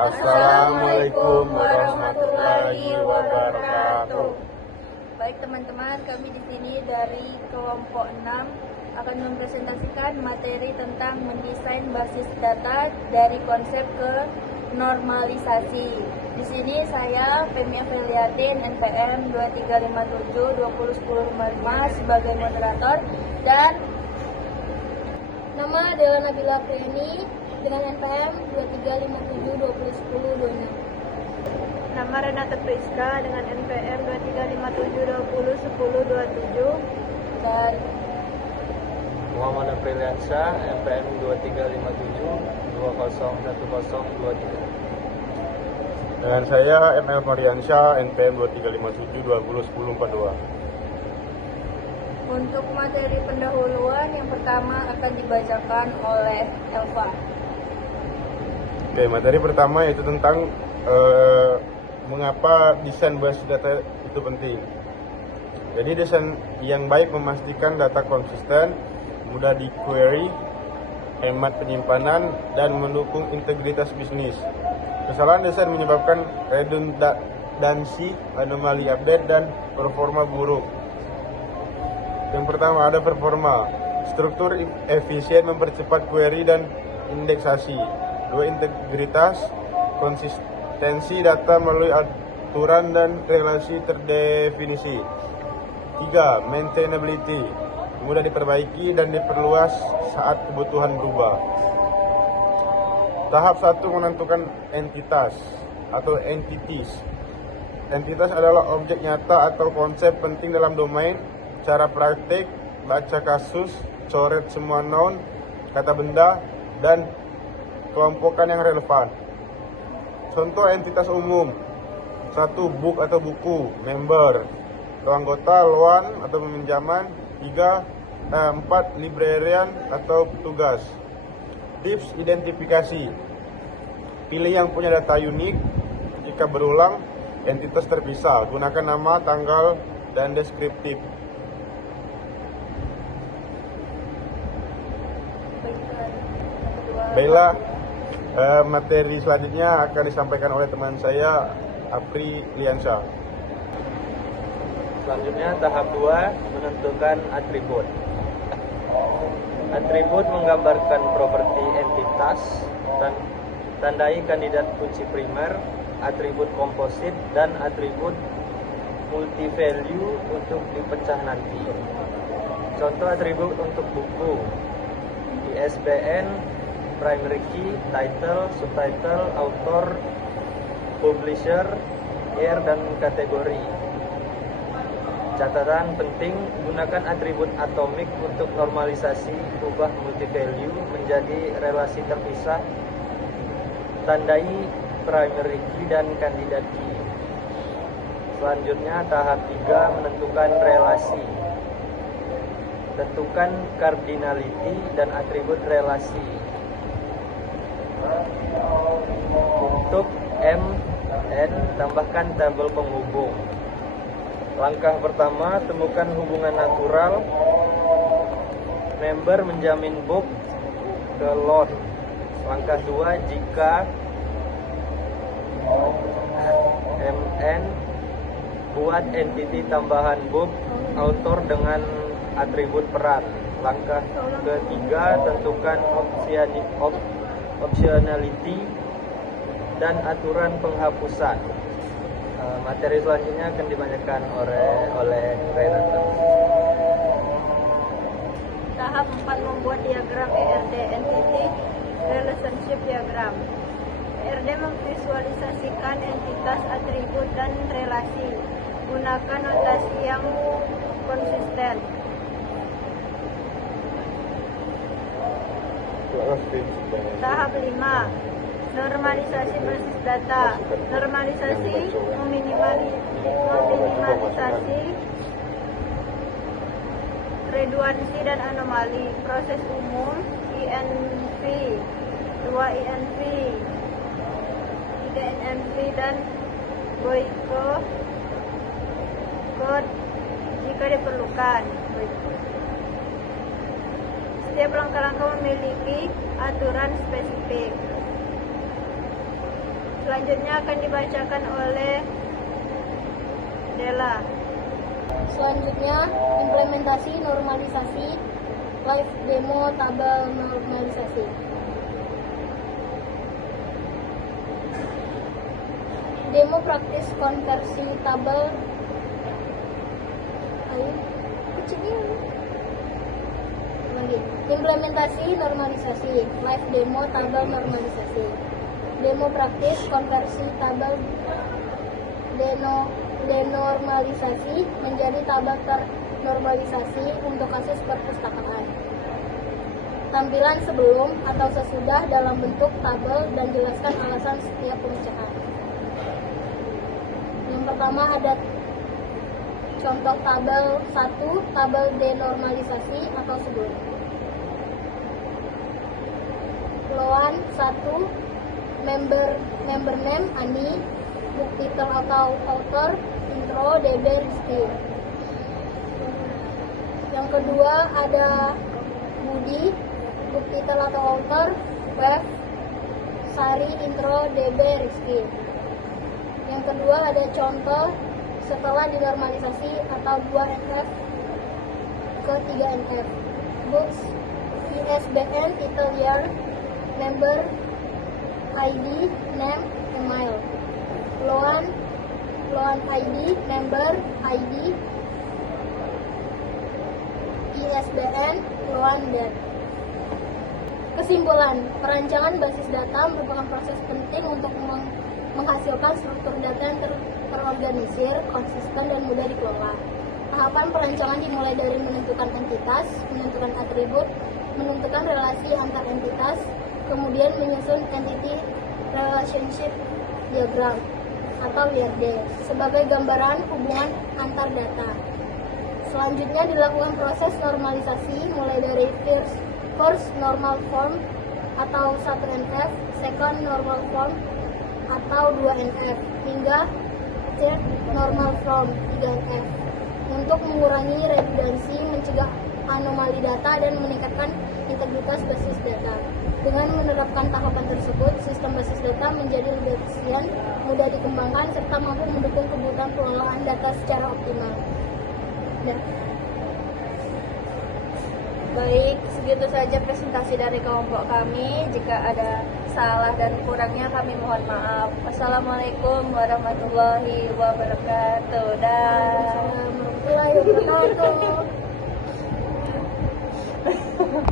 Assalamualaikum warahmatullahi wabarakatuh. Baik teman-teman, kami di sini dari kelompok 6 akan mempresentasikan materi tentang mendesain basis data dari konsep ke normalisasi. Di sini saya Femi Afeliatin NPM 2357 2010 sebagai moderator dan nama Dela Nabila Priani dengan NPM 2357 2010 nama Renata Priska dengan NPM 2357 2010 dan Muhammad Apriliansyah NPM 2357 2010 Dan saya ML Mariansyah NPM 2357 2010 untuk materi pendahuluan yang pertama akan dibacakan oleh Elva. Oke, materi pertama yaitu tentang mengapa desain basis data itu penting. Jadi desain yang baik memastikan data konsisten, mudah di-query, hemat penyimpanan, dan mendukung integritas bisnis. Kesalahan desain menyebabkan redundansi, anomali update, dan performa buruk. Yang pertama ada performa. Struktur efisien mempercepat query dan indeksasi. 2. Integritas, konsistensi data melalui aturan dan relasi terdefinisi. 3. Maintainability, mudah diperbaiki dan diperluas saat kebutuhan berubah. Tahap 1 menentukan entitas atau entities. Entitas adalah objek nyata atau konsep penting dalam domain. Cara praktik, baca kasus, coret semua noun, kata benda, dan kelompokan yang relevan. Contoh entitas umum. 1. Book atau buku, member, atau anggota, loan atau peminjaman. 4. Librarian atau petugas. Tips identifikasi. Pilih yang punya data unik. Jika berulang, entitas terpisah. Gunakan nama, tanggal, dan deskriptif. Baiklah, materi selanjutnya akan disampaikan oleh teman saya, Apriliansyah. Selanjutnya tahap 2 menentukan atribut. Atribut menggambarkan properti entitas, tandai kandidat kunci primer, atribut komposit, dan atribut multi-value untuk dipecah nanti. Contoh atribut untuk buku, ISBN, primary key, title, subtitle, author, publisher, year, dan kategori. Catatan penting, gunakan atribut atomik untuk normalisasi, ubah multi-value menjadi relasi terpisah, tandai primary key dan candidate key. Selanjutnya tahap 3 menentukan relasi. Tentukan cardinality dan atribut relasi. Untuk M, N, tambahkan tabel penghubung. Langkah pertama, temukan hubungan natural. Member menjamin book ke loan. Langkah 2, jika MN, buat entity tambahan book author dengan atribut peran. Langkah ketiga, tentukan optionality dan aturan penghapusan. Materi selanjutnya akan dibacakan oleh Renata. Tahap 4 membuat diagram ERD, Entity Relationship Diagram. ERD memvisualisasikan entitas, atribut, dan relasi. Gunakan notasi yang konsisten. Tahap 5 normalisasi basis data. Normalisasi meminimalisasi redundansi dan anomali. Proses umum INV, 2 INV, 3 INV, dan boycott jika diperlukan. Setiap langkah-langkah memiliki aturan spesifik. Selanjutnya akan dibacakan oleh Dela. Selanjutnya, implementasi normalisasi live demo tabel normalisasi. Demo praktis konversi tabel. Ayo, kecilnya. Lagi. Implementasi normalisasi live demo tabel normalisasi. Demo praktis konversi tabel denormalisasi menjadi tabel ternormalisasi untuk kasus perpustakaan. Tampilan sebelum atau sesudah dalam bentuk tabel dan jelaskan alasan setiap pemecahan. Yang pertama ada contoh tabel 1, tabel denormalisasi atau sebelum. Loan 1, member name Ani, book title atau author, intro DB Rizky. Yang kedua ada Budi, book title atau author, web Sari, intro DB Rizky. Yang kedua ada contoh setelah dinormalisasi atau 2NF ke 3NF. Books, ISBN, title year, member, ID, name, email. Loan ID, member, ID, ISBN, loan date. Kesimpulan, perancangan basis data merupakan proses penting untuk menghasilkan struktur data yang terorganisir, konsisten, dan mudah dikelola. Tahapan perancangan dimulai dari menentukan entitas, menentukan atribut, menentukan relasi antar entitas, kemudian menyusun entity relationship diagram atau WRD sebagai gambaran hubungan antar data. Selanjutnya dilakukan proses normalisasi mulai dari first normal form atau 1NF, second normal form atau 2NF, hingga third normal form 3NF untuk mengurangi redundansi, mencegah anomali data, dan meningkatkan integritas basis data. Dengan menerapkan tahapan tersebut, sistem basis data menjadi lebih efisien, mudah dikembangkan, serta mampu mendukung kebutuhan pengelolaan data secara optimal. Baik, segitu saja presentasi dari kelompok kami. Jika ada salah dan kurangnya kami mohon maaf. Assalamualaikum warahmatullahi wabarakatuh. Assalamualaikum warahmatullahi wabarakatuh.